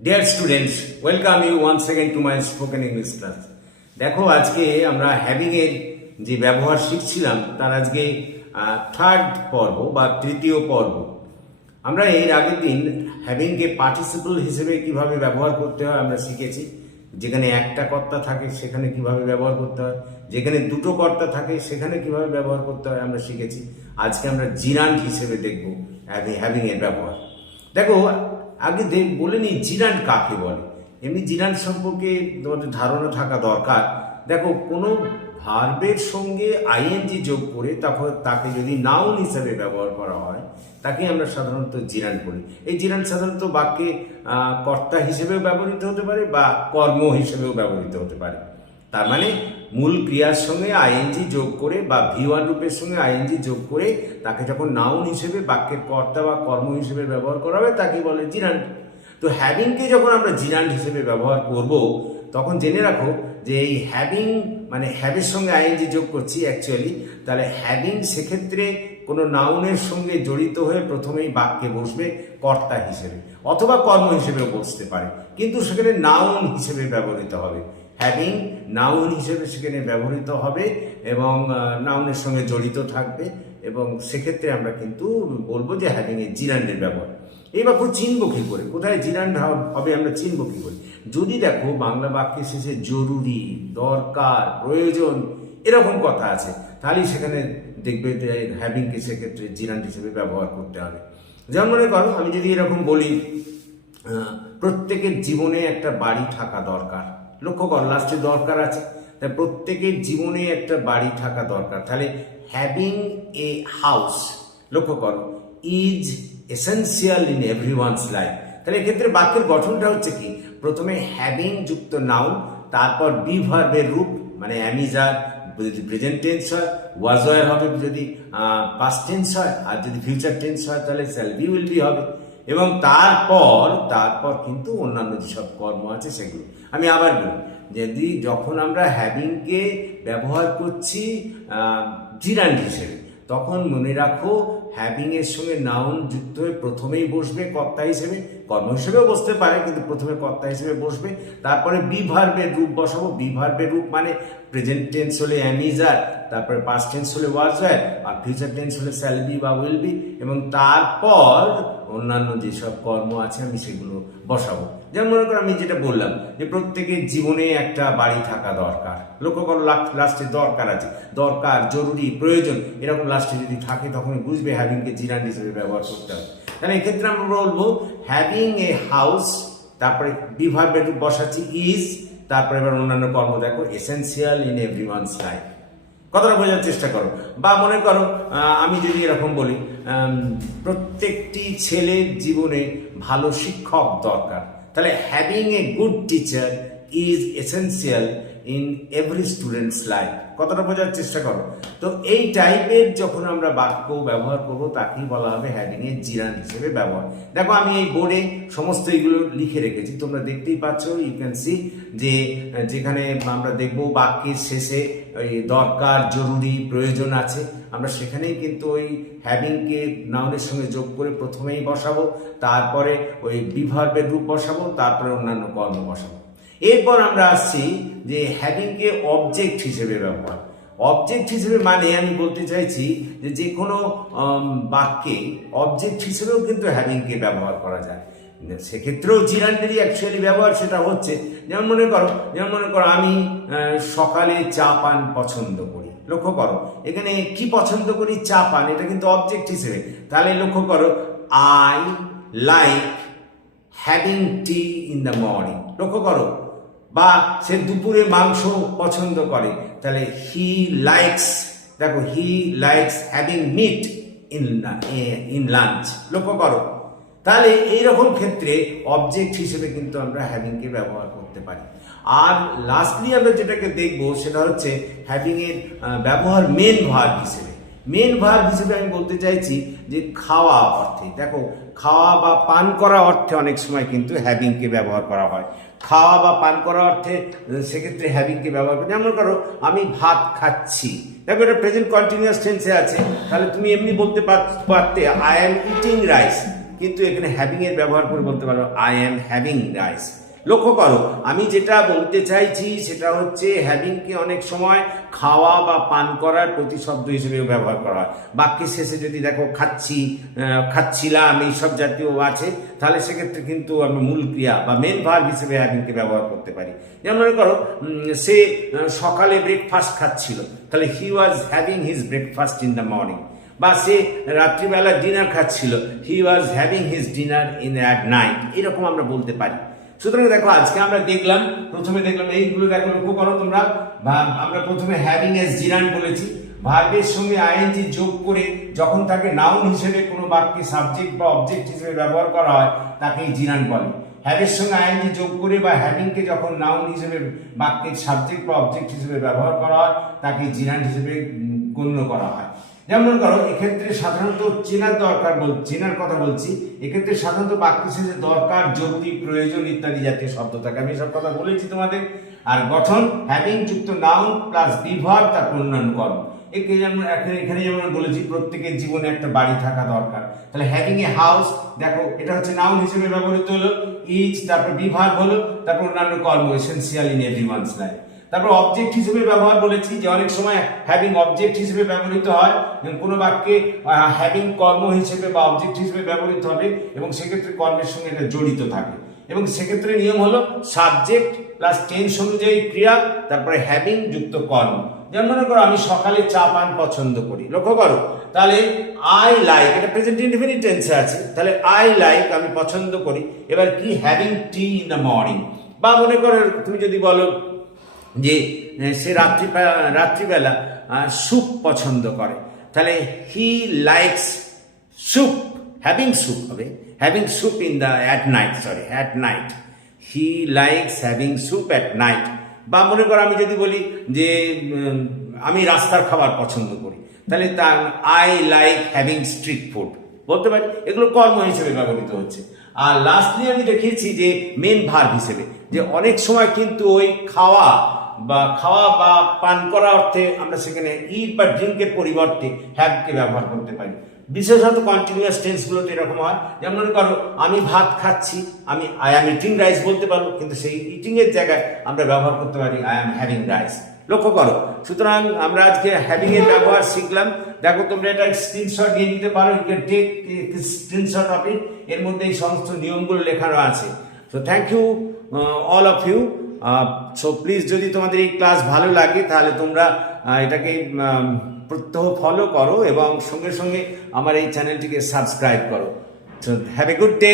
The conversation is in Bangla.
Dear students, welcome you once again to my spoken English class. দেখো আজকে আমরা হ্যাভিং এর যে ব্যবহার শিখছিলাম তার আজকে থার্ড পর্ব বা তৃতীয় পর্ব। আমরা এর আগের দিন হ্যাভিং কে পার্টিসিপল হিসেবে কিভাবে ব্যবহার করতে হয় আমরা শিখেছি। যেখানে একটা কর্তা থাকে সেখানে কিভাবে ব্যবহার করতে হয়, যেখানে দুটো কর্তা থাকে সেখানে কিভাবে ব্যবহার করতে হয় আমরা শিখেছি। আজকে আমরা জিরান্ড হিসেবে দেখব হ্যাভিং এর ব্যবহার। দেখো আগে বলে নি জিরান্ড কাকে বলে। এমনি জিরান্ড সম্পর্কে তোমাদের ধারণা থাকা দরকার। দেখো কোনো ভার্বের সঙ্গে আইএনজি যোগ করে তারপর তাকে যদি নাউন হিসেবে ব্যবহার করা হয় তাকে আমরা সাধারণত জিরান্ড বলি। এই জিরান্ড সাধারণত বাক্যে কর্তা হিসেবেও ব্যবহৃত হতে পারে বা কর্ম হিসেবেও ব্যবহৃত হতে পারে। তার মানে মূল ক্রিয়ার সঙ্গে আইএনজি যোগ করে বা V1 রূপের সঙ্গে আইএনজি যোগ করে তাকে যখন নাউন হিসেবে বাক্যের কর্তা বা কর্ম হিসেবে ব্যবহার করা হবে তাকে বলে জিরান্ড। তো হ্যাভিংকে যখন আমরা জিরান্ড হিসেবে ব্যবহার করব তখন জেনে রাখো যে এই হ্যাভিং মানে হ্যাভের সঙ্গে আইএনজি যোগ করছি অ্যাকচুয়ালি, তাহলে হ্যাভিং সেক্ষেত্রে কোনো নাউনের সঙ্গে জড়িত হয়ে প্রথমেই বাক্যে বসবে কর্তা হিসেবে অথবা কর্ম হিসেবেও বসতে পারে, কিন্তু সেখানে নাউন হিসেবে ব্যবহৃত হবে। হ্যাভিং নাউন হিসেবে সেখানে ব্যবহৃত হবে এবং নাউনের সঙ্গে জড়িত থাকবে এবং সেক্ষেত্রে আমরা কিন্তু বলবো যে হ্যাভিং এর জিরান্ডের ব্যবহার। এই বাক্য চিনবো কি করে, কোথায় জিরান্ড হবে আমরা চিনবো কি করে? যদি দেখো বাংলা বাক্যের শেষে জরুরি, দরকার, প্রয়োজন এরকম কথা আছে তাহলে সেখানে দেখবে যে হ্যাভিংকে সেক্ষেত্রে জিরান্ড হিসেবে ব্যবহার করতে হবে। যেমন মনে করো আমি যদি এরকম বলি প্রত্যেকের জীবনে একটা বাড়ি থাকা দরকার। লক্ষ্য করো লাস্টে দরকার আছে, তাই প্রত্যেকের জীবনে একটা বাড়ি থাকা দরকার। তাহলে হ্যাভিং এ হাউস, লক্ষ্য করো, is essential in everyone's life. তাহলে এক্ষেত্রে বাক্যের গঠনটা হচ্ছে কি, প্রথমে হ্যাভিং যুক্ত নাউন, তারপর বি ভার্বের রূপ মানে অ্যামিজার যদি প্রেজেন্ট টেন্স হয়, ওয়াজ ওয়ার হবে যদি পাস্ট টেন্স হয়, আর যদি ফিউচার টেন্স হয় তাহলে শ্যাল বি উইল বি হবে, এবং তারপর কিন্তু অন্যান্য যেসব কর্ম আছে সেগুলো। আমি আবার বলি, যদি যখন আমরা হ্যাভিংকে ব্যবহার করছি জিরান্ড হিসেবে তখন মনে রাখো হ্যাভিং এর সঙ্গে নাউন যুক্ত হয়ে প্রথমেই বসবে কর্তা হিসেবে, কর্ম হিসেবেও বসতে পারে কিন্তু প্রথমে কর্তা হিসেবে বসবে, তারপরে বি ভার্বের রূপ বসাবো। বি ভার্বের রূপ মানে প্রেজেন্ট টেন্স হলে অ্যামিজার, তারপরে পাস্ট টেন্স হলে ওয়াজ ওয়ার, আর ফিউচার টেন্স হলে শ্যাল বি বা উইল বি, এবং তারপর অন্যান্য যেসব কর্ম আছে আমি সেগুলো বসাবো। যেমন মনে করো আমি যেটা বললাম যে প্রত্যেকের জীবনে একটা বাড়ি থাকা দরকার। লক্ষ্য করো লাস্টে দরকার আছে, দরকার, জরুরি, প্রয়োজন এরকম লাস্টে যদি থাকে তখন বুঝবে হ্যাভিংকে জিরান্ড হিসেবে ব্যবহার করতে হবে। তাহলে এক্ষেত্রে আমরা বলবো হ্যাভিং এ হাউস, তারপরে বি ভার্বের রূপ বসাচ্ছি ইজ, তারপরে এবার অন্যান্য কর্ম দেখো এসেন্সিয়াল ইন এভরিওয়ানস লাইফ। কথাটা বোঝার চেষ্টা করো। বা মনে করো আমি যদি এরকম বলি প্রত্যেকটি ছেলের জীবনে ভালো শিক্ষক দরকার, তাহলে having a good teacher is essential in every students life. কথাটা বোঝার চেষ্টা করো। তো এই টাইপের যখন আমরা বাক্য ব্যবহার করব তাকেই বলা হবে হ্যাভিং এর জিরান্ড হিসেবে ব্যবহার। দেখো আমি এই বোর্ডে সমস্ত এইগুলো লিখে রেখেছি, তোমরা দেখতেই পাচ্ছ, ইউ ক্যান সি, যে যেখানে আমরা দেখবো বাক্যের শেষে ওই দরকার, জরুরি, প্রয়োজন আছে, আমরা সেখানেই কিন্তু ওই হ্যাভিংকে নাউনের সঙ্গে যোগ করে প্রথমেই বসাবো, তারপরে ওই বি ভার্বের রূপ বসাবো, তারপরে অন্যান্য কর্ম বসাবো। এরপর আমরা আসছি যে হ্যাভিংকে অবজেক্ট হিসেবে ব্যবহার। অবজেক্ট হিসেবে মানে আমি বলতে চাইছি যে কোনো বাক্যে অবজেক্ট হিসেবেও কিন্তু হ্যাভিংকে ব্যবহার করা যায়। সেক্ষেত্রেও জিরান্ডেরই অ্যাকচুয়ালি ব্যবহার সেটা হচ্ছে, যেমন মনে করো আমি সকালে চা পান পছন্দ করি। লক্ষ্য করো এখানে কি পছন্দ করি, চা পান, এটা কিন্তু অবজেক্ট হিসেবে। তাহলে লক্ষ্য করো I like having tea in the morning. লক্ষ্য করো, বা সে দুপুরে মাংস পছন্দ করে, তাহলে হি লাইকস, দেখো he likes having meat in lunch. লক্ষ্য করো, তাহলে এইরকম ক্ষেত্রে অবজেক্ট হিসেবে কিন্তু আমরা হ্যাভিংকে ব্যবহার করতে পারি। আর লাস্টলি আমরা যেটাকে দেখবো সেটা হচ্ছে হ্যাভিং এর ব্যবহার মেন ভার্ব হিসেবে। মেন ভার্ব হিসেবে আমি বলতে চাইছি যে খাওয়া অর্থে, দেখো খাওয়া বা পান করা অর্থে অনেক সময় কিন্তু হ্যাভিংকে ব্যবহার করা হয়। খাওয়া বা পান করা অর্থে সেক্ষেত্রে হ্যাভিংকে ব্যবহার করি। যেমন করো আমি ভাত খাচ্ছি, দেখো এটা প্রেজেন্ট কন্টিনিউয়াস টেন্সে আছে, তাহলে তুমি এমনি বলতে পারতে আই এম ইটিং রাইস, কিন্তু এখানে হ্যাভিং এর ব্যবহার করে বলতে পারো আই অ্যাম হ্যাভিং রাইস। লক্ষ্য করো আমি যেটা বলতে চাইছি সেটা হচ্ছে হ্যাভিংকে অনেক সময় খাওয়া বা পান করার প্রতিশব্দ হিসেবেও ব্যবহার করা হয়। বাক্যের শেষে যদি দেখো খাচ্ছি, খাচ্ছিলাম, এইসব জাতীয় আছে, তাহলে সেক্ষেত্রে কিন্তু আমরা মূল ক্রিয়া বা মেন ভার্ব হিসেবে হ্যাভিংকে ব্যবহার করতে পারি। যেমন মনে করো সে সকালে ব্রেকফাস্ট খাচ্ছিল, তাহলে he was having his breakfast in the morning. বা সে রাত্রিবেলা ডিনার খাচ্ছিল, he was having his dinner in at night, এরকম আমরা বলতে পারি। সুতরাং দেখো আজকে আমরা প্রথমে দেখলাম এইগুলো, দেখো লক্ষ্য করো তোমরা, আমরা প্রথমে হ্যাভিং এস জিরান বলেছি। ভার্বের সঙ্গে আইএনজি যোগ করে যখন তাকে নাউন হিসেবে কোনো বাক্যে সাবজেক্ট বা অবজেক্ট হিসেবে ব্যবহার করা হয় তাকেই জিরান বলে। হ্যাভের সঙ্গে আইএনজি যোগ করে বা হ্যাভিংকে যখন নাউন হিসেবে বাক্যের সাবজেক্ট বা অবজেক্ট হিসেবে ব্যবহার করা হয় তাকে জিরান হিসেবে গণ্য করা হয়। যেমন করো এক্ষেত্রে সাধারণত চেনার কথা বলছি, এক্ষেত্রে সাধারণত বাক্য শেষে দরকার, জরুরি, প্রয়োজন ইত্যাদি জাতীয় শব্দ থাকে, আমি সব কথা বলেছি তোমাদের। আর গঠন হ্যাভিং যুক্ত নাউন প্লাস বিভার, তারপর অন্যান্য কর্ম। এখানে যেমন বলেছি প্রত্যেকের জীবনে একটা বাড়ি থাকা দরকার, তাহলে হ্যাভিং এ হাউস, দেখো এটা হচ্ছে নাউন হিসেবে ব্যবহৃত হলো, ইজ, তারপর বিভার হলো, তারপর অন্যান্য কর্ম, এসেনশিয়াল ইন এভরিওয়ানস লাইফ। তারপর অবজেক্ট হিসেবে ব্যবহার বলেছি যে অনেক সময় হ্যাভিং অবজেক্ট হিসেবে ব্যবহৃত হয়, কোনো বাক্যে হ্যাভিং কর্ম হিসেবে বা অবজেক্ট হিসেবে ব্যবহৃত হবে এবং সেক্ষেত্রে কর্মের সঙ্গে এটা জড়িত থাকে, এবং সেক্ষেত্রে নিয়ম হলো সাবজেক্ট প্লাস টেন্স অনুযায়ী ক্রিয়া, তারপরে হ্যাভিং যুক্ত কর্ম। যেমন মনে করো আমি সকালে চা পান পছন্দ করি, লক্ষ্য করো তাহলে আই লাইক, এটা প্রেজেন্ট ইনডেফিনিট টেন্সে আছে, তাহলে আই লাইক আমি পছন্দ করি। এবার কি having tea in the morning. বা মনে করো তুমি যদি বলো যে সে রাত্রিবেলা স্যুপ পছন্দ করে, তাহলে he likes soup, having soup হবে, having soup in the at night, he likes having soup at night. বা মনে করো আমি যদি বলি যে আমি রাস্তার খাবার পছন্দ করি, তাহলে তার I like having street food বলতে পারি। এগুলো কর্ম হিসেবে ব্যবহৃত হচ্ছে। আর লাস্টলি আমি দেখিয়েছি যে মেন ভার্ব হিসেবে, যে অনেক সময় কিন্তু ওই খাওয়া বা পান করা অর্থে আমরা সেখানে ইট বা ড্রিঙ্কের পরিবর্তে হ্যাভকে ব্যবহার করতে পারি। বিশেষত কন্টিনিউয়াস টেন্সগুলোতে এরকম হয়। যেমন মনে করো আমি ভাত খাচ্ছি, আমি আই অ্যাম ইটিং রাইস বলতে পারবো, কিন্তু সেই ইটিং এর জায়গায় আমরা ব্যবহার করতে পারি আই অ্যাম হ্যাভিং রাইস। লক্ষ্য করো, সুতরাং আমরা আজকে হ্যাভিং এর ব্যবহার শিখলাম। দেখো তোমরা এটা স্ক্রিনশট নিয়ে নিতে পারো, you can take screenshot of it, এর মধ্যে এই সমস্ত নিয়মগুলো লেখানো আছে। So thank you all of you. So please যদি তোমাদের এই ক্লাস ভালো লাগে তাহলে তোমরা এটাকে প্রত্যহ ফলো করো এবং সঙ্গে সঙ্গে আমার এই চ্যানেলটিকে সাবস্ক্রাইব করো। So have a good day.